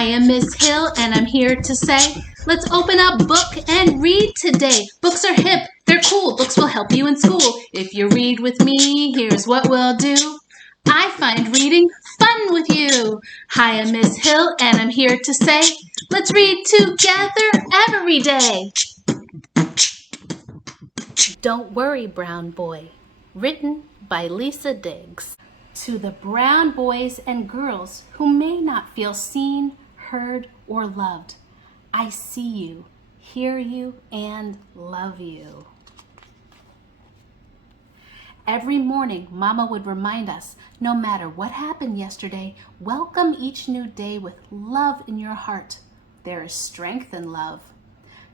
I am Miss Hill, and I'm here to say, let's open up book and read today. Books are hip, they're cool, books will help you in school. If you read with me, here's what we'll do. I find reading fun with you. Hi, I'm Miss Hill, and I'm here to say, let's read together every day. Don't Worry, Brown Boy, written by Lesa Diggs. To the brown boys and girls who may not feel seen, heard, or loved, I see you, hear you, and love you. Every morning, Mama would remind us, no matter what happened yesterday, welcome each new day with love in your heart. There is strength in love.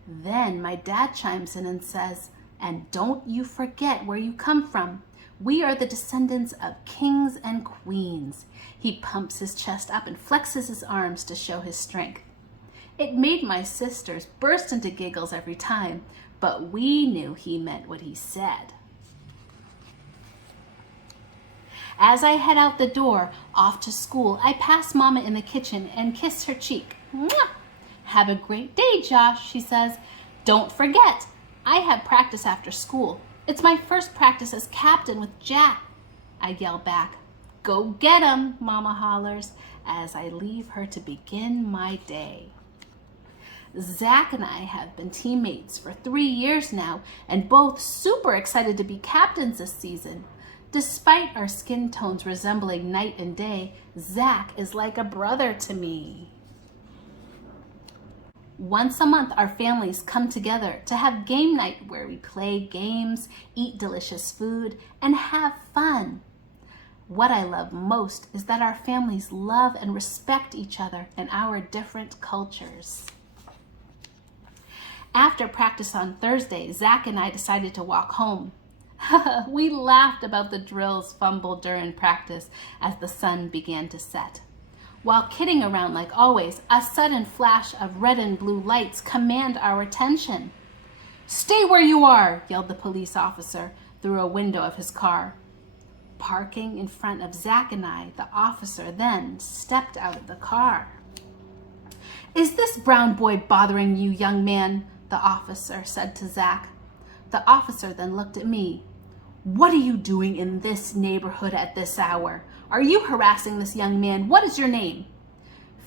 Then my dad chimes in and says, and don't you forget where you come from. We are the descendants of kings and queens. He pumps his chest up and flexes his arms to show his strength. It made my sisters burst into giggles every time, but we knew he meant what he said. As I head out the door, off to school, I pass Mama in the kitchen and kiss her cheek. Mwah! Have a great day, Josh, she says. Don't forget, I have practice after school. It's my first practice as captain with Jack. I yell back. Go get him, Mama hollers, as I leave her to begin my day. Zach and I have been teammates for 3 years now and both super excited to be captains this season. Despite our skin tones resembling night and day, Zach is like a brother to me. Once a month, our families come together to have game night where we play games, eat delicious food, and have fun. What I love most is that our families love and respect each other and our different cultures. After practice on Thursday, Zach and I decided to walk home. We laughed about the drills fumbled during practice as the sun began to set. While kidding around like always, a sudden flash of red and blue lights command our attention. Stay where you are, yelled the police officer through a window of his car. Parking in front of Zach and I, the officer then stepped out of the car. Is this brown boy bothering you, young man? The officer said to Zach. The officer then looked at me. What are you doing in this neighborhood at this hour? Are you harassing this young man? What is your name?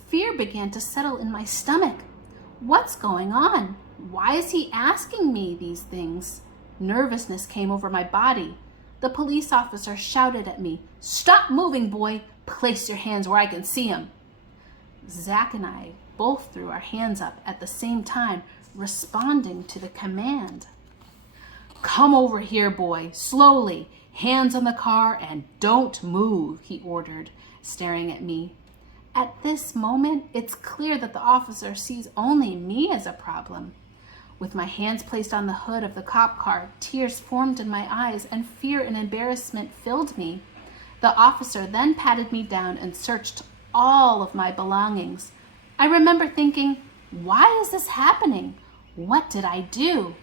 Fear began to settle in my stomach. What's going on? Why is he asking me these things? Nervousness came over my body. The police officer shouted at me, Stop moving, boy. Place your hands where I can see him. Zach and I both threw our hands up at the same time, responding to the command. Come over here, boy, slowly. Hands on the car and don't move, he ordered, staring at me. At this moment, it's clear that the officer sees only me as a problem. With my hands placed on the hood of the cop car, tears formed in my eyes and fear and embarrassment filled me. The officer then patted me down and searched all of my belongings. I remember thinking, why is this happening? What did I do?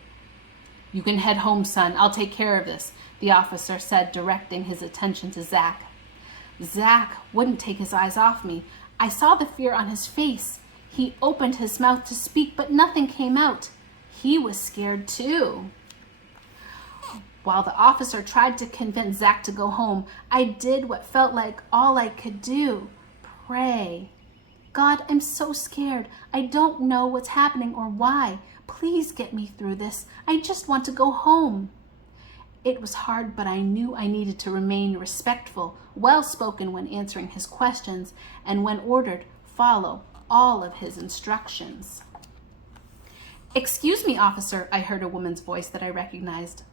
You can head home, son. I'll take care of this, the officer said, directing his attention to Zach. Zach wouldn't take his eyes off me. I saw the fear on his face. He opened his mouth to speak, but nothing came out. He was scared too. While the officer tried to convince Zach to go home, I did what felt like all I could do, pray. God, I'm so scared. I don't know what's happening or why. Please get me through this. I just want to go home. It was hard, but I knew I needed to remain respectful, well-spoken when answering his questions, and when ordered, follow all of his instructions. Excuse me, officer, I heard a woman's voice that I recognized.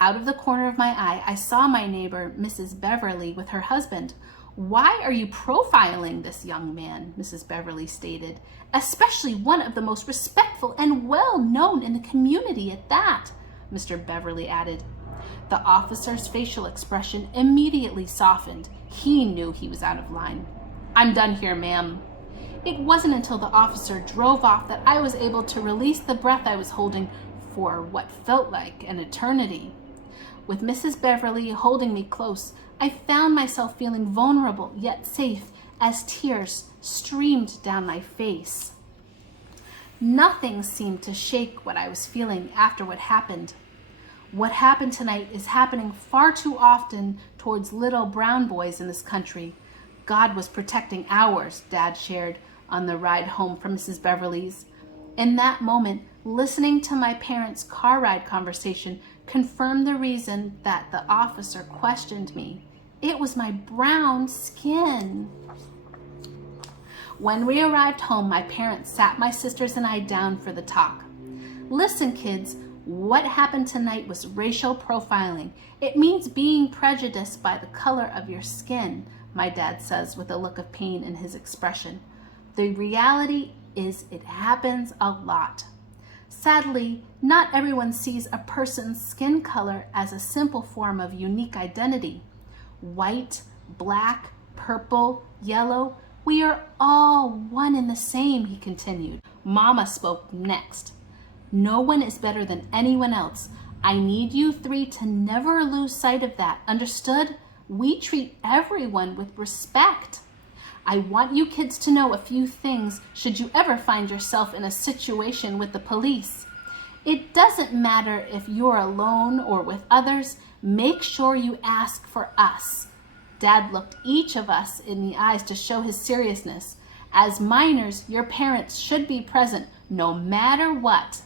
Out of the corner of my eye, I saw my neighbor, Mrs. Beverly, with her husband. Why are you profiling this young man? Mrs. Beverly stated, especially one of the most respectful and well-known in the community at that, Mr. Beverly added. The officer's facial expression immediately softened. He knew he was out of line. I'm done here, ma'am. It wasn't until the officer drove off that I was able to release the breath I was holding for what felt like an eternity. With Mrs. Beverly holding me close, I found myself feeling vulnerable yet safe as tears streamed down my face. Nothing seemed to shake what I was feeling after what happened. What happened tonight is happening far too often towards little brown boys in this country. God was protecting ours, Dad shared on the ride home from Mrs. Beverly's. In that moment, listening to my parents' car ride conversation confirmed the reason that the officer questioned me. It was my brown skin. When we arrived home, my parents sat my sisters and I down for the talk. Listen, kids, what happened tonight was racial profiling. It means being prejudiced by the color of your skin, my dad says with a look of pain in his expression. The reality is it happens a lot. Sadly, not everyone sees a person's skin color as a simple form of unique identity. White, black, purple, yellow, we are all one and the same, he continued. Mama spoke next. No one is better than anyone else. I need you three to never lose sight of that. Understood? We treat everyone with respect. I want you kids to know a few things should you ever find yourself in a situation with the police. It doesn't matter if you're alone or with others. Make sure you ask for us. Dad looked each of us in the eyes to show his seriousness. As minors, your parents should be present no matter what.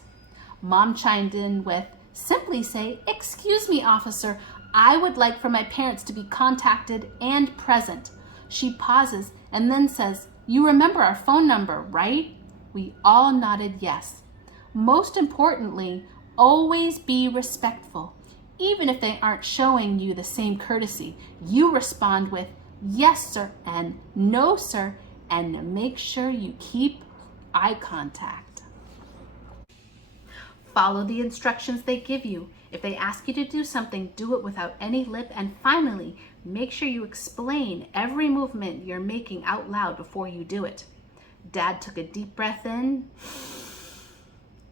Mom chimed in with, simply say, "Excuse me, officer, I would like for my parents to be contacted and present." She pauses and then says, "You remember our phone number, right?" We all nodded yes. Most importantly, always be respectful. Even if they aren't showing you the same courtesy, you respond with, "Yes, sir," and "No, sir," and make sure you keep eye contact. Follow the instructions they give you. If they ask you to do something, do it without any lip. And finally, make sure you explain every movement you're making out loud before you do it. Dad took a deep breath in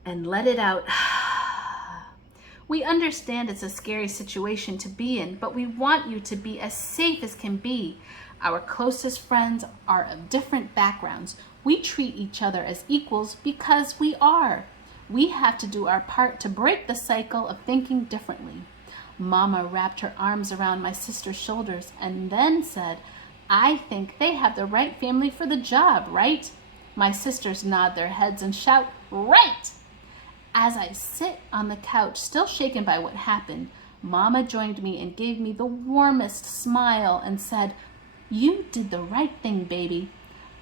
and let it out. We understand it's a scary situation to be in, but we want you to be as safe as can be. Our closest friends are of different backgrounds. We treat each other as equals because we are. We have to do our part to break the cycle of thinking differently. Mama wrapped her arms around my sister's shoulders and then said, "I think they have the right family for the job, right?" My sisters nod their heads and shout, "Right!" As I sit on the couch, still shaken by what happened, Mama joined me and gave me the warmest smile and said, "You did the right thing, baby.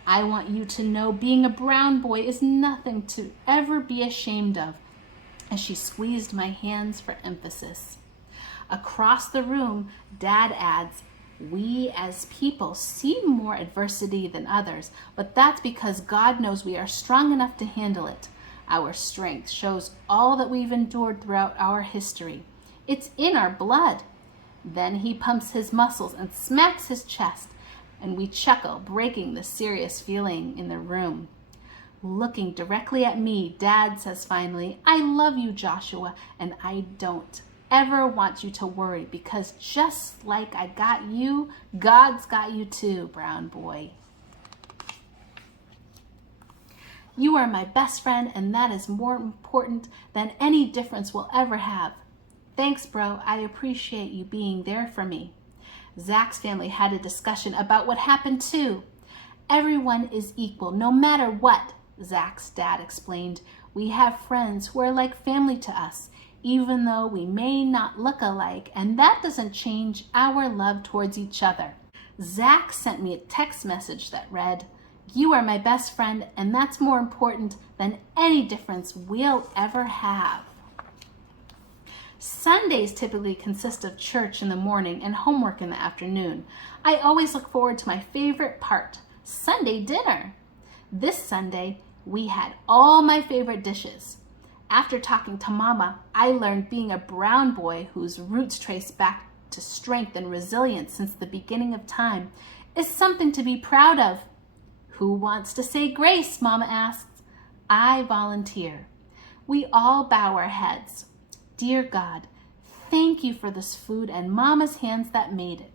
I want you to know being a brown boy is nothing to ever be ashamed of." And she squeezed my hands for emphasis. Across the room, Dad adds, "We as people see more adversity than others, but that's because God knows we are strong enough to handle it. Our strength shows all that we've endured throughout our history. It's in our blood." Then he pumps his muscles and smacks his chest, and we chuckle, breaking the serious feeling in the room. Looking directly at me, Dad says finally, "I love you, Joshua, and I don't ever want you to worry, because just like I got you, God's got you too, brown boy. You are my best friend, and that is more important than any difference we'll ever have. Thanks, bro. I appreciate you being there for me." Zach's family had a discussion about what happened too. "Everyone is equal, no matter what," Zach's dad explained. "We have friends who are like family to us, even though we may not look alike, and that doesn't change our love towards each other." Zach sent me a text message that read, "You are my best friend, and that's more important than any difference we'll ever have." Sundays typically consist of church in the morning and homework in the afternoon. I always look forward to my favorite part, Sunday dinner. This Sunday, we had all my favorite dishes. After talking to Mama, I learned being a brown boy whose roots trace back to strength and resilience since the beginning of time is something to be proud of. "Who wants to say grace?" Mama asks. I volunteer. We all bow our heads. "Dear God, thank you for this food and Mama's hands that made it.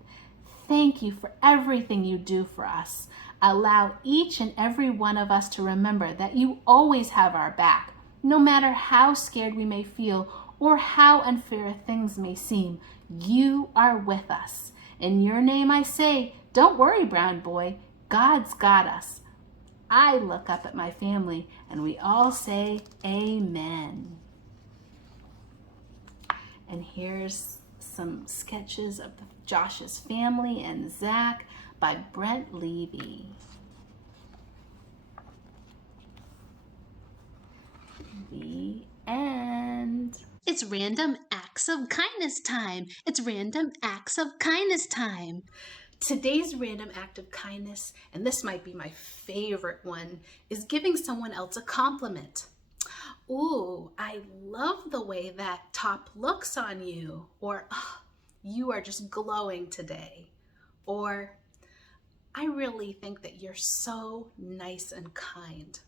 Thank you for everything you do for us. Allow each and every one of us to remember that you always have our back, no matter how scared we may feel or how unfair things may seem. You are with us. In your name I say, don't worry, brown boy. God's got us. I look up at my family and we all say amen. And here's some sketches of Josh's family and Zach by Brent Levy. The end. It's random acts of kindness time. It's random acts of kindness time. Today's random act of kindness, and this might be my favorite one, is giving someone else a compliment. Ooh, I love the way that top looks on you. Or, oh, you are just glowing today. Or, I really think that you're so nice and kind.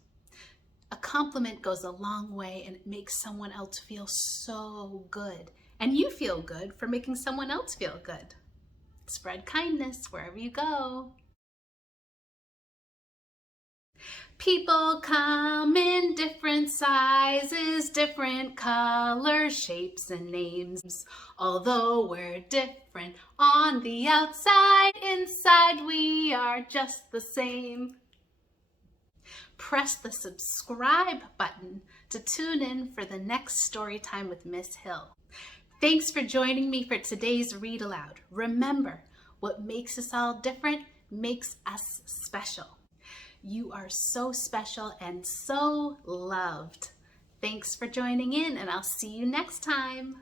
A compliment goes a long way and it makes someone else feel so good. And you feel good for making someone else feel good. Spread kindness wherever you go. People come in different sizes, different colors, shapes, and names. Although we're different on the outside, inside we are just the same. Press the subscribe button to tune in for the next story time with Miss Hill. Thanks for joining me for today's Read Aloud. Remember, what makes us all different makes us special. You are so special and so loved. Thanks for joining in, and I'll see you next time.